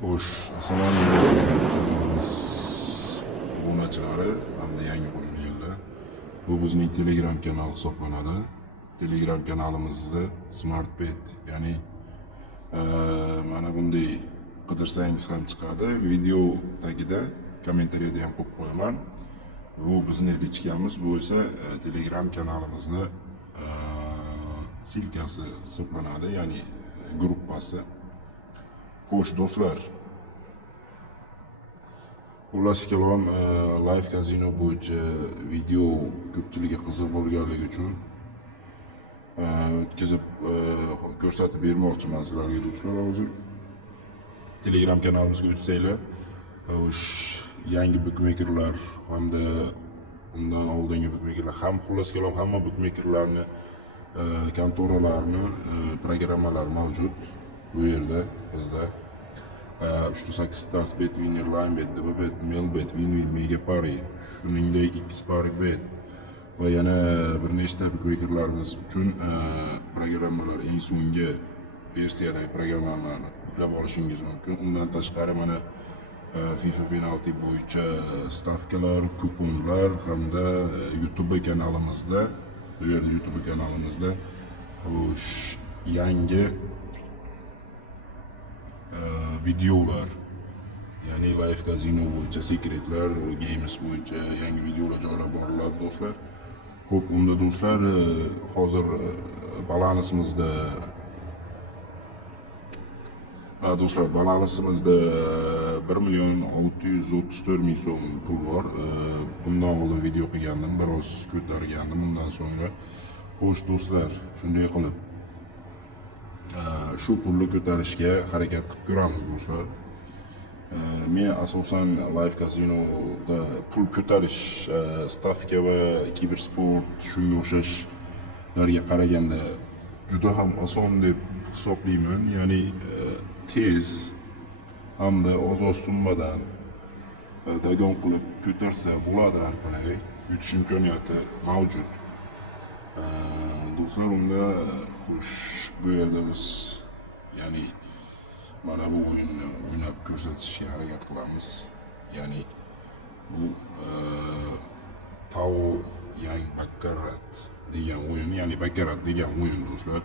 Xo'sh, assalomu alaykum kanalimiz obunachilari hamda yangi qo'shilganlar. Bu bizning Telegram kanali hisoblanadi. Telegram kanalimizni SmartPet, ya'ni mana bunday qidirsangiz ham chiqadi. Video tagida kommentariyada ham qo'yib qo'yaman. Bu bizning lichkamiz, bu esa Telegram kanalimizni silkasi hisoblanadi, ya'ni gruppasi. Xo'sh do'stlar, xullas kalom live kazino bo'yicha video ko'pchilikga qiziq bo'lganligi uchun o'tkazib ko'rsatib bermoqchiman sizlarga do'stlar. Hozir Telegram kanalimizga o'tsanglar, yangi bukmekerlar hamda undan oldingi bukmekerlar ham, xullas kalom hamma bukmekerlarni kontoralarni programmalari mavjud bu yerda bizda. 308 Stars Bet, Winner, Linebet, DBBet, Melbet, Winwin, Megapari, shuningdek Xparibet va yana bir nechta bukmekerlarimiz uchun programmalar, eng so'nggi versiyadagi programmalarni yuklab olishingiz mumkin. Undan tashqari mana FIFA penalti bo'yicha stavkalar, kuponlar hamda YouTube kanalimizda, bu yerda YouTube kanalimizda yangi videolar, ya'ni live kazino bo'yicha, sekretlar, games bo'yicha yangi videolar joylab boriladi do'stlar. Xo'p, unda do'stlar hozir balansimizda 1.634.000 so'm pul bor. Bundan oldin video qilgandim, biroz ko'targandim undan so'ngra. Xo'sh do'stlar, shunday qilib shu pulni ko'tarishga harakat qilib ko'ramiz do'stlar. Men asosan live kazinoda pul ko'tarish, stavka va kibersport shunga o'xshashlarga qaraganda juda ham oson deb hisoblayman. Ya'ni tez hamda oz summadan dagon qilib ko'tarsa bo'ladi, har qalay yutish imkoniyati mavjud. Do'stlar, unda xo'sh, bu yerda biz ya'ni mana bu o'yinni o'ynab ko'rsatishga harakat qilamiz. Ya'ni bu Tao Yang Baccarat degan o'yin, ya'ni Baccarat degan o'yin do'stlar.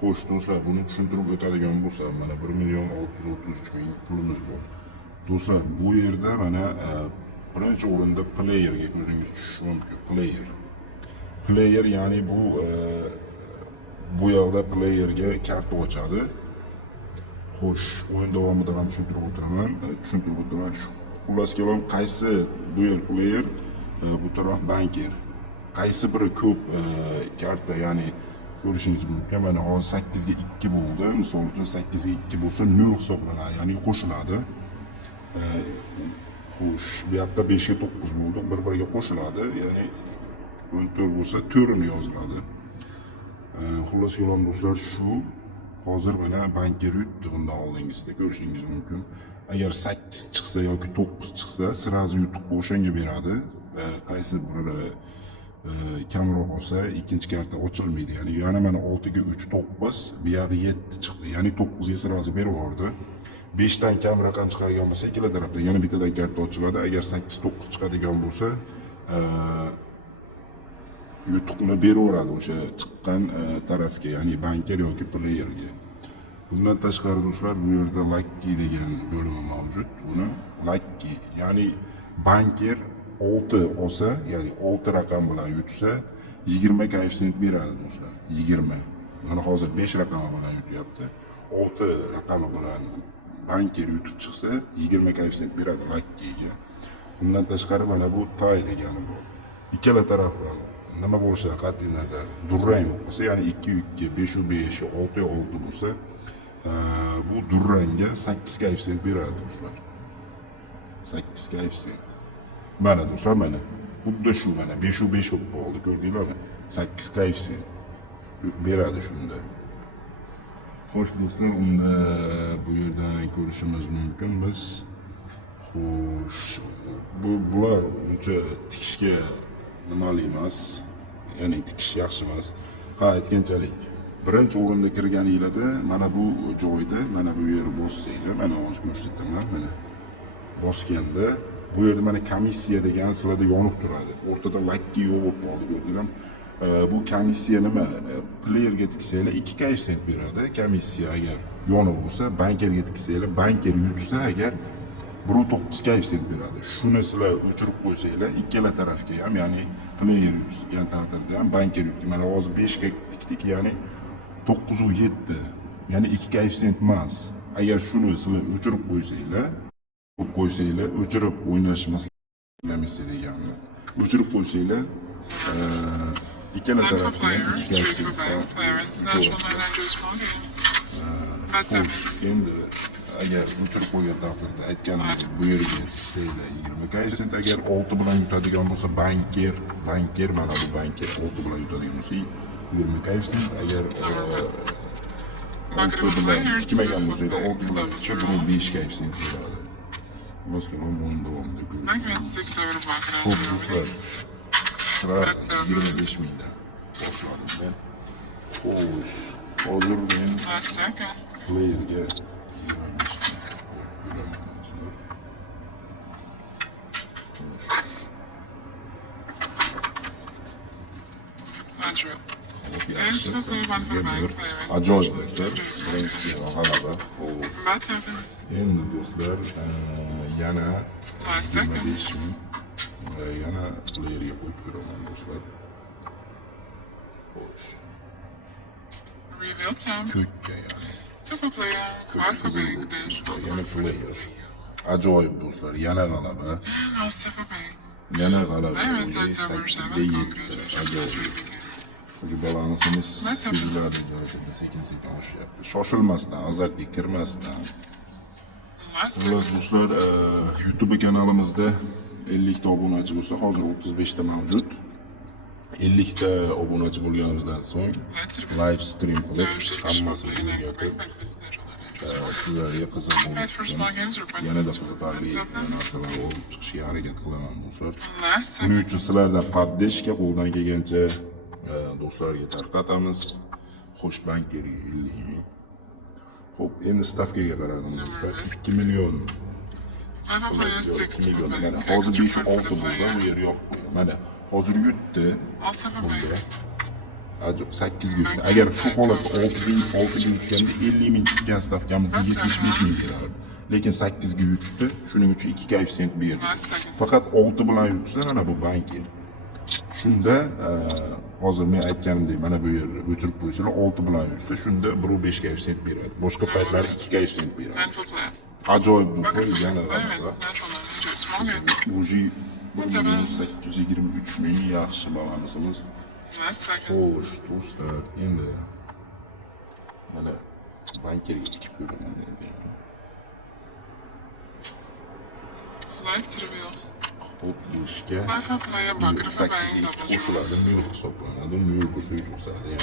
Xo'sh do'stlar, buni tushuntirib o'tadigan bo'lsam, mana 1.633.000 pulimiz bor. Do'stlar, bu yerda mana birinchi o'rinda playerga ko'zingiz tushishi mumkin. Player ya'ni bu yoqda playerga karta ochadi. Xo'sh, o'yin davomida ham tushuntirib o'tiraman. Xullas kalom, qaysi bu yer player, bu taraf banker. Qaysi biri ko'p karta, ya'ni ko'rishingiz mumkin. Mana hozir 8 ga 2 bo'ldi. Misol uchun 8 ga 2 bo'lsa 0 hisoblanadi, ya'ni qo'shiladi. Xo'sh, bu yoqda 5 ga 9 bo'ldi, bir-biriga qo'shiladi, ya'ni 14 bo'lsa 4'ini yoziladi. Xullas kalom do'stlar, shu hozir mana banker yutdi, bundan oldingisida ko'rishingiz mumkin. Agar 8 chiqsa yoki 9 chiqsa, sirazi yutuqqa o'shanga beradi. Qaysi biri kamroq olsa ikkinchi karta ochilmaydi. Ya'ni yana mana 6 ga 3 9, bu yoqda 7 chiqdi. Ya'ni 9 ga sirazi berib yubordi. 5 dan kam raqam chiqargan bo'lsa, ikkala tarafdan yana bittadan karta ochiladi. Agar 8 9 chiqadigan bo'lsa, yutuqni beraveradi o'sha chiqqan tarafga, ya'ni banker yoki playerga. Bundan tashqari do'stlar, bu yerda lucky degan bo'limi mavjud. Buni lucky, ya'ni banker 6 olsa, ya'ni 6 raqam bilan yutsa 20 koeffitsient beradi do'stlar. 20. Mana hozir 5 raqami bilan yutyapti. 6 raqami bilan banker yutib chiqsa 20 koeffitsient beradi luckyga. Bundan tashqari mana bu tie degani bor. Ikkala tarafdan nima bo'lishidan qat'iy nazar durang bo'lsa, ya'ni 2 5 5 6 6 bo'lsa, bu durangga 8 koeffitsient beradi do'stlar. 8 koeffitsient. Mana do'stlar, mana xuddi shu, mana 5 5 bo'lib qoldi, ko'rdinglarmi? 8 koeffitsient beradi shunda. Xo'sh do'stlar, unda bu yerdan ko'rishimiz mumkin biz. Xo'sh, bular uncha tikishga nimali emas, ya'ni tikish yaxshi emas. Aytganchalik birinchi o'rinda kirganinglarda mana bu joyda, mana bu yerni bossanglar, mana hozir ko'rsataman, mana bosganda bu yerda mana komissiya degan sizlarda yonib turadi. O'rtada lakki yo'q bo'lib qoldi, ko'rdinglarmi? Bu komissiya nima? Playerga tiksanglar 2 koeffitsient beradi. Komissiya agar yonib bo'lsa, bankerga tiksanglar, banker yutsa agar 1.9 koeffitsient beradi. Shuni sizlar o'chirib qo'ysanglar, ikkala tarafga ham, ya'ni player yutgan taqdirda ham banker yutgan. Mana hozir 5 ga tikdik, ya'ni 9.7. Ya'ni 2 koeffitsient emas. Agar shuni sizlar o'chirib qo'ysanglar, o'chirib o'ynashmaslik komissiya deganmi? O'chirib qo'ysanglar, ikkala tarafga ham 2 koeffitsient. Xo'sh, endi agar o'chirib qo'ygan taqdirda aytganimiz bu yerga tiksanglar 20 koeffitsient, agar 6 bilan yutadigan bo'lsa banker mana bu banker 6 bilan yutadigan bo'lsa 20 koeffitsient, agar 6 bilan tikmagan bo'lsanglar 6 bilan yutsa 5 koeffitsient beradi. Masalan, o'yin davomida ko'ramiz. Xo'p, do'stlar, shular 25 mingdan boshladim men. Xo'sh, hozir men playerga 25 ming beraman do'stlar. Yaxshi, sizga bir ajoyib do'stlar, birinchi g'alaba. Endi do'stlar, yana 25 ming yana playerga qo'yib ko'raman do'stlar. Xo'sh. Ko'kka ya'ni. Yana player. Ajoyib do'stlar, yana g'alaba. Yana g'alaba. 8 ga 7. Ajoyib. Shu balansimiz sezilarli darajada sekin-sekin oshyapti. Shoshilmasdan, azartga kirmasdan. Xullas do'stlar, YouTube kanalimizda 50 ta obunachi bo'lsa, hozir 35 ta mavjud. 50 ta obunachi bo'lganimizdan so'ng live stream qilib, hammasini o'rgatib, sizlarga qiziq bo'lsin. Yanada qiziqarli narsalarni olib chiqishga harakat qilaman do'stlar. Buning uchun sizlardan podдержка qo'ldan kelgancha do'stlarga tarqatamiz. Xo'sh, bankeriga 50 ming. Xo'p, endi stavkaga qaradim do'stlar. 2 million. 2 million. Mana hozir 5-6 bo'ldi, bu yer yoqib qo'ydi. Mana hozir yutdi. Bunda 8 ga yutdi. Agar shu holatda 6 ga yutganda 50 ming tutgan stavkamizga 75 ming berardi. Lekin 8 ga yutdi. Shuning uchun 2 koeffitsient berdi. Faqat 6 bilan yutsa, mana bu banker. Shunda hozir men aytganimdek, mana bu yerni o'chirib qo'ysalar 6 bilan yutsa, shunda 1.5 koeffitsient beradi. Boshqa paytlar 2 koeffitsient beradi. Ajoyib bo'lsa, yana g'alaba. Uji 823 ming yaxshi balansimiz. Xo'sh, do'stlar, endi mana bankerga tikib ko'raman endi. Xo'p, 5 ga 8 qo'shiladi, 0 hisoblanadi. 0 bo'lsa yutqizadi. Ya'ni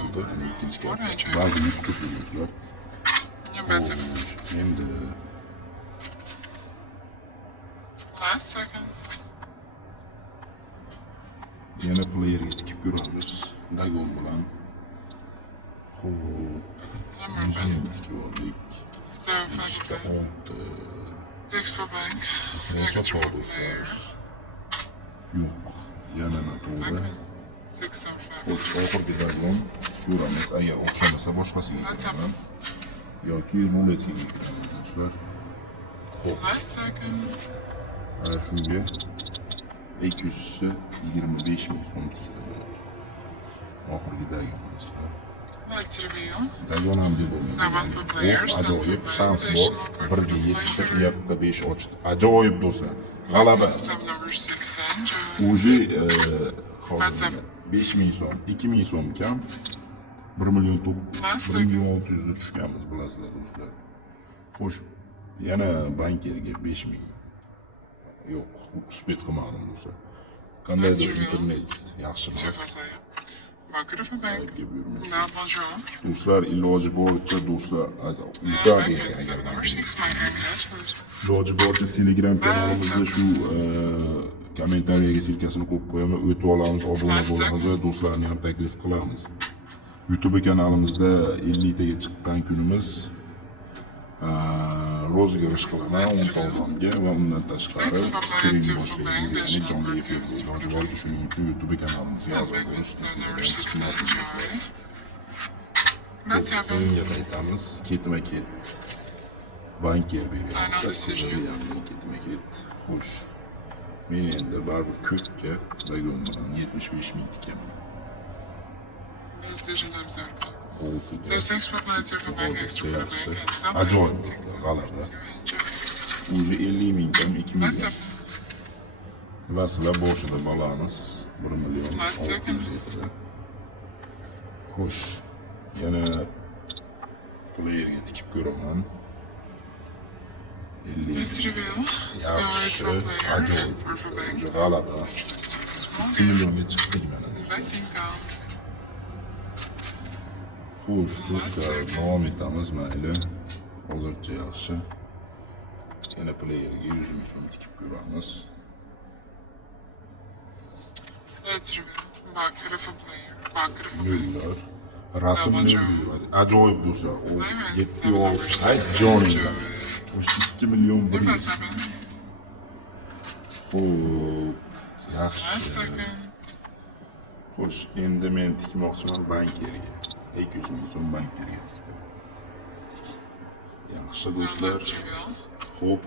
bo'ldi, ikkinchi kartochka. Ba'zi yutqizuvchilar. Endi yana playerga tikib ko'ramiz. Dagon bilan. Xo'p, 100 oldik. 6. Necha do'stlar? Yo'q, yana noto'g'ri. Xo'sh, oxirgi dagon ko'ramiz. Agar o'xshamasa boshqasiga kiraman yoki ruletkaga kiraman do'stlar. Xo'p. Ana shunga 200 si 25 ming so'm tikdim. Oxirgi dagon do'stlar. Dagon ham deb bo'lmaydi. Ajoyib shans bor. 1 ga 7, 1 ga 5 ochdi. Ajoyib do'stlar. G'alaba. Uji hozir 5 ming so'm, 2 ming so'm kam. 1 million 600 ga tushganmiz, bilasizlar do'stlar. Xo'sh, yana bankerga 5 ming. Yo'q, uspet qilmadim do'stlar. Qandaydir internet yaxshi emas. Do'stlar, iloji boricha do'stlar yutadi agar iloji boricha Telegram kanalimizda shu kommentariyaga silkasini qo'yib qo'yaman, o'tib olamiz, obuna bo'lamiz va do'stlarni ham taklif qilamiz. YouTube kanalimizda 50 taga chiqqan kunimiz rozigirish qilaman 10 ta odamga va undan tashqari stream boshlaymiz, ya'ni jonli efir. Iloji boricha shuning uchun YouTube kanalimizga a'zo bo'lish tavsiya chiqmasin do'stlar. O'yinga qaytamiz. Ketma-ket banker beryapti. Ketma-ket. Xo'sh. Men endi baribir ko'kka vagon bilan 75 ming tikaman. Ajoyib g'alaba. Уже 50 mingdan 2 million. Bilasizlar, boshida balans 1 million 600 edi. Xo'sh, yana playerga tikib ko'raman. 50 yaxshi, ajoyib. Уже g'alaba. 2 millionga chiqdik mana. Xo'sh, do'stlar, davom etamiz, mayli. Hozircha yaxshi. Yana playerga 100 ming so'm tikib ko'ramiz. Yo'llar. Rasmlar ajoyib do'stlar. O 7 ol. Ay jonindan. 2 million 1. Xo'p, yaxshi. Xo'sh, endi men tikmoqchiman bankerga. 200 ming so'm bankerga. Yaxshi do'stlar. Xo'p.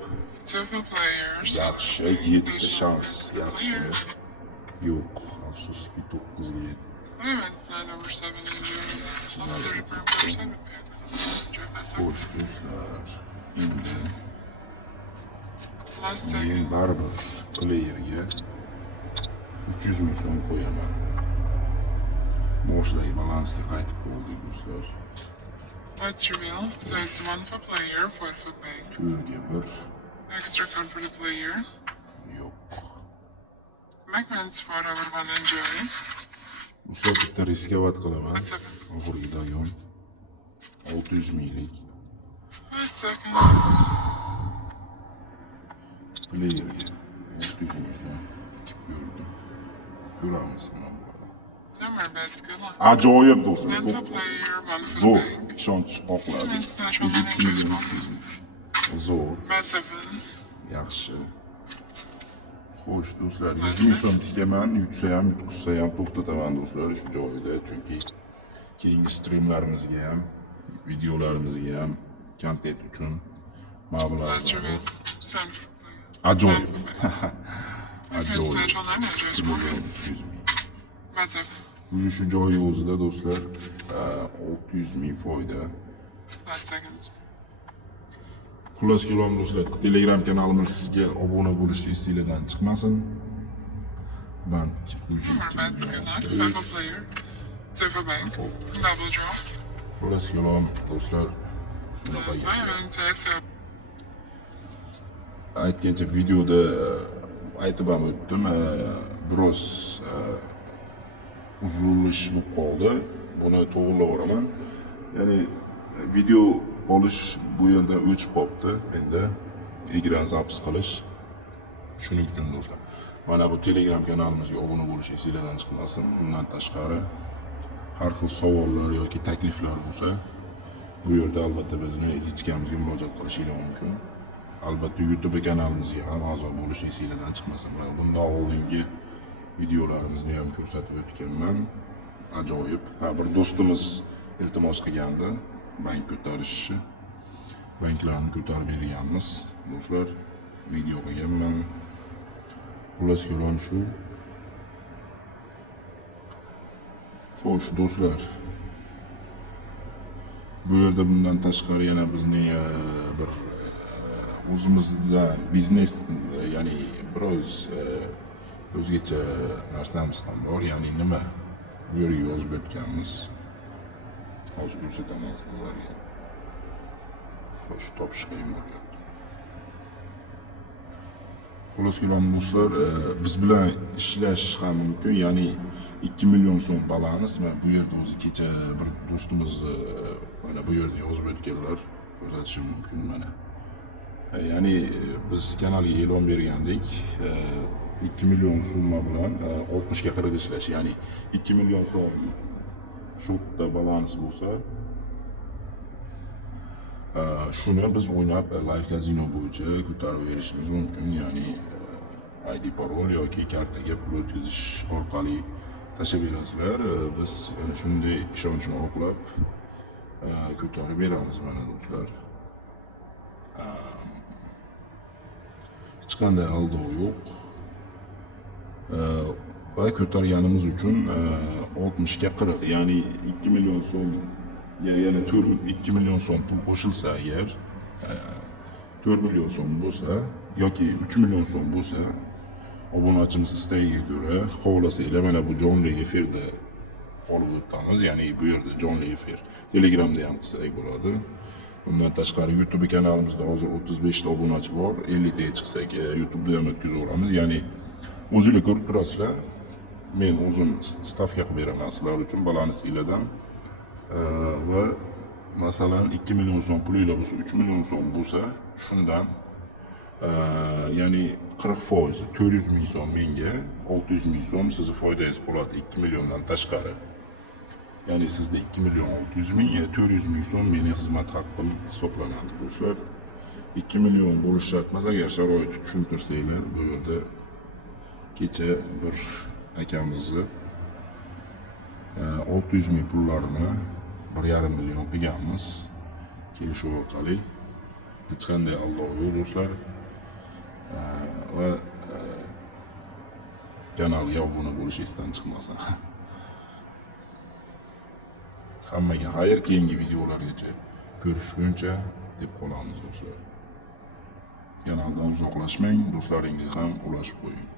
Yaxshi, 7 shans. Yaxshi. Yo'q, afsuski 9 ga yetdi. Xo'sh do'stlar, endi men baribir playerga 300 ming so'm qo'yaman. Boshidagi balansga qaytib bo'ldik do'stlar. Let's reveal. So it's 1 for player, 4 for bank. 2 ga 1. Extra code for the player. Yo'q. Backman's for over 1 enjoy. Do'stlar, bitta riskovat qilaman. What's up? Oxirgi dayon 600 minglik. 1 second. Playerga 600 ming so'm tikib ko'rdim. Ko'ramiz nima bo'ladi. No more bets, good luck. Ajoyib do'stlar. 10 for player, 1 for Zo'r, bank. ishonch oqladi. It's natural 2 managers million one. zo'r, Bet 7. yaxshi. Xo'sh do'stlar, 100 ming so'm tikaman, yutsa ham, yutqizsa ham to'xtataman do'stlar shu joyida, chunki keyingi streamlarimizga ham, videolarimizga ham kontent uchun mablag' Let's zarur. reveal. 7 for player. Ajoyib. It's Ajoyib. natural managers 2 one. million 300 ming. Bet 7. Shu joyi o'zida do'stlar 600 ming foyda. Last seconds. Xullas kalom do'stlar, Telegram kanalimizga obuna bo'lish esingizdan chiqmasin. Bank No more bets, good luck. 5 for player. 2 for bank. Double draw. Xullas kalom do'stlar, shunaqa Diamond, set up. aytgancha videoda aytib ham o'tdim, biroz uzilish bo'lib qoldi. Buni to'g'rilab o'raman. Ya'ni video olish bu yerdan o'chib qolibdi. Endi ekran zapis qilish. Shuning uchun do'stlar, mana bu Telegram kanalimizga obuna bo'lish esingizdan chiqmasin. Bundan tashqari har xil savollar yoki takliflar bo'lsa, bu yerda albatta bizni lichkamizga murojaat qilishingiz mumkin. Albatta YouTube kanalimizga ham a'zo bo'lish esingizdan chiqmasin. Mana bundan oldingi videolarimizni ham ko'rsatib o'tganman. Ajoyib. Bir do'stimiz iltimos qilgandi bank ko'tarishni. Banklarni ko'tarib berganmiz. Do'stlar, video qilganman. Xullas kalom shu. Xo'sh do'stlar, bu yerda bundan tashqari yana bizning bir o'zimizda biznes, ya'ni biroz o'zgacha narsamiz ham bor. Ya'ni nima? Bu yerga yozib o'tganmiz. Hozir ko'rsataman sizlarga. Xo'sh, topish qiyin bo'lyapti. Xullas kalom do'stlar, biz bilan ishlash ham mumkin. Ya'ni 2 million so'm balans. Men bu yerda o'zi kecha bir do'stimiz mana bu yerda yozib o'tganlar, ko'rsatishim mumkin mana. Ya'ni biz kanalga e'lon bergandik. 2 million summa bilan 60 ga qirib ishlash, ya'ni 2 million so'm shu yerda balans bo'lsa, shuni biz o'ynab live kazino bo'yicha ko'tarib berishimiz mumkin. Ya'ni ID parol yoki kartaga pul o'tkazish orqali tashlab berasizlar. Biz ana shunday ishonchni oqlab ko'tarib beramiz mana do'stlar. Hech qanday aldov yo'q. Va ko'targanimiz uchun 60 ga 40, ya'ni 2 million so'm, yana 2 million so'm pul qo'shilsa agar 4 million so'm bo'lsa yoki 3 million so'm bo'lsa, obunachimiz istagiga ko'ra xohlasanglar mana bu jonli efirda olib o'tamiz. Ya'ni bu yerda jonli efir Telegramda ham qilsak bo'ladi. Bundan tashqari YouTube kanalimizda hozir 35 ta obunachi bor. 50 taga chiqsak YouTube'da ham o'tkazaveramiz. Ya'ni o'zingizlar ko'rib turasizlar. Men o'zim stavka qilib beraman sizlar uchun balansinglardan. Va masalan 2 million so'm pulinglar bo'lsa, 3 million so'm bo'lsa, shundan ya'ni 40%, 400 ming so'm menga, 600 ming so'm sizni foydangiz qoladi 2 milliondan tashqari. Ya'ni sizda 2 million 600 ming, 400 ming so'm mening xizmat haqqim hisoblanadi do'stlar. 2 million bo'lish shart emas, agar sharoitni tushuntirsanglar. Bu yerda kecha bir akamizni 600 ming pullarini 1,5 million qilganmiz kelishuv orqali. Hech qanday aldov yo'q do'stlar. Va kanalga obuna bo'lish esdan chiqmasin. Hammaga xayr, keyingi videolargacha ko'rishguncha deb qolamiz do'stlar. Kanaldan uzoqlashmang, do'stlaringiz ham ulashib qo'ying.